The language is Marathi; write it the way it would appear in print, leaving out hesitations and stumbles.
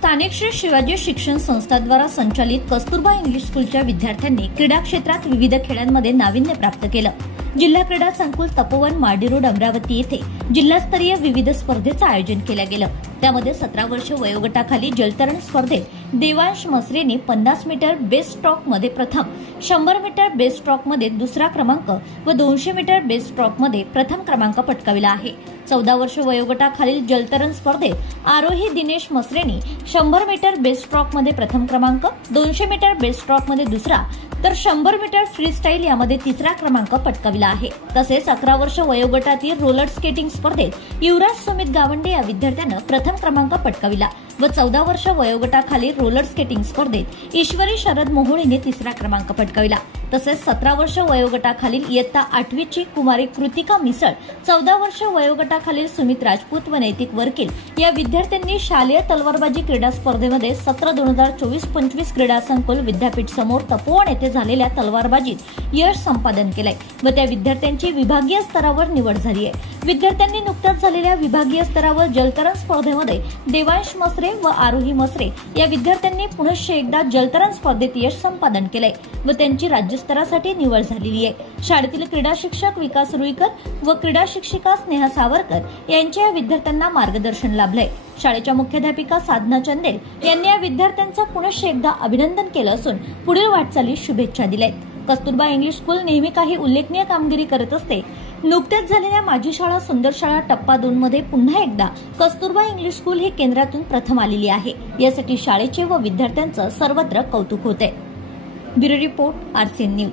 स्थानिक श्री शिवाजी शिक्षण संस्थाद्वारा संचालित कस्तुरबा इंग्लिश स्कूलच्या विद्यार्थ्यांनी क्रीडा क्षेत्रात विविध खेळांमध्ये नाविन्य प्राप्त केलं। जिल्हा क्रीडा संकुल तपोवन माडी रोड अमरावती येथे जिल्हास्तरीय विविध स्पर्धेचं आयोजन केलं गेलं। त्यामध्ये 17 वर्ष वयोगटाखाली जलतरण स्पर्धेत देवांश मसरेने 50 मीटर बेस्ट स्ट्रोक मध्ये प्रथम, 100 मीटर बेस्ट स्ट्रोक मध्ये दुसरा क्रमांक व 200 मीटर बेस्ट स्ट्रोक मध्ये प्रथम क्रमांक पटकाविला आहे। 14 वर्ष वयोगटाखालील जलतरण स्पर्धेत आरोही दिनेश मसरेने 100 मीटर बेस्ट स्ट्रोक मध्ये प्रथम क्रमांक, 200 मीटर बेस्ट स्ट्रोक मध्ये दुसरा तर 100 मीटर फ्रीस्टाईल यामध्ये तिसरा क्रमांक पटकाविला आहे। तसेच 11 वर्ष वयोगटातील रोलर स्केटिंग स्पर्धेत युवराज सुमित गावंडे या विद्यार्थ्यानं प्रथम क्रमांक पटकाविला व 14 वर्ष वयोगटाखालील रोलर स्केटिंग स्पर्धेत ईश्वरी शरद मोहोळीने तिसरा क्रमांक पटकाविला। तसेच 17 वर्ष वयोगटाखालील इयत्ता 8वी ची कुमारी कृतिका मिसळ, 14 वर्ष वयोगटाखालील सुमित राजपूत व नैतिक वरकील या विद्यार्थ्यांनी शालेय तलवारबाजी क्रीडा स्पर्धेमध्ये 17-2024-25 क्रीडा संकुल विद्यापीठ समोर तपोवन येथे झालेल्या तलवारबाजीत यश संपादन केलंय व त्या विद्यार्थ्यांची विभागीय स्तरावर निवड झाली आहे। विद्यार्थ्यांनी नुकत्याच झालेल्या विभागीय स्तरावर जलतरण स्पर्धेमध्ये देवांश मसरे व आरोही मसरे या विद्यार्थ्यांनी पुनश्च एकदा जलतरण स्पर्धेत यश संपादन केलंय व त्यांची राज्यस्तरासाठी निवड झालेली आहे। शाळेतील क्रीडा शिक्षक विकास रुईकर व क्रीडा शिक्षिका स्नेहा सावरकर यांच्या या विद्यार्थ्यांना मार्गदर्शन लाभलंय। शाळेच्या मुख्याध्यापिका साधना चंदेल यांनी या विद्यार्थ्यांचं पुनश्च एकदा अभिनंदन केलं असून पुढील वाटचालीस शुभेच्छा दिल्यात। कस्तुरबा इंग्लिश स्कूल नेहमी काही उल्लेखनीय कामगिरी करत असते। नुकत्याच झालेल्या माझी शाळा सुंदर शाळा टप्पा 2 मध्ये पुन्हा एकदा कस्तुरबा इंग्लिश स्कूल ही केंद्रातून प्रथम आलेली आहे। यासाठी शाळेचे व विद्यार्थ्यांचं सर्वत्र कौतुक होते। Bureau report, RCN news.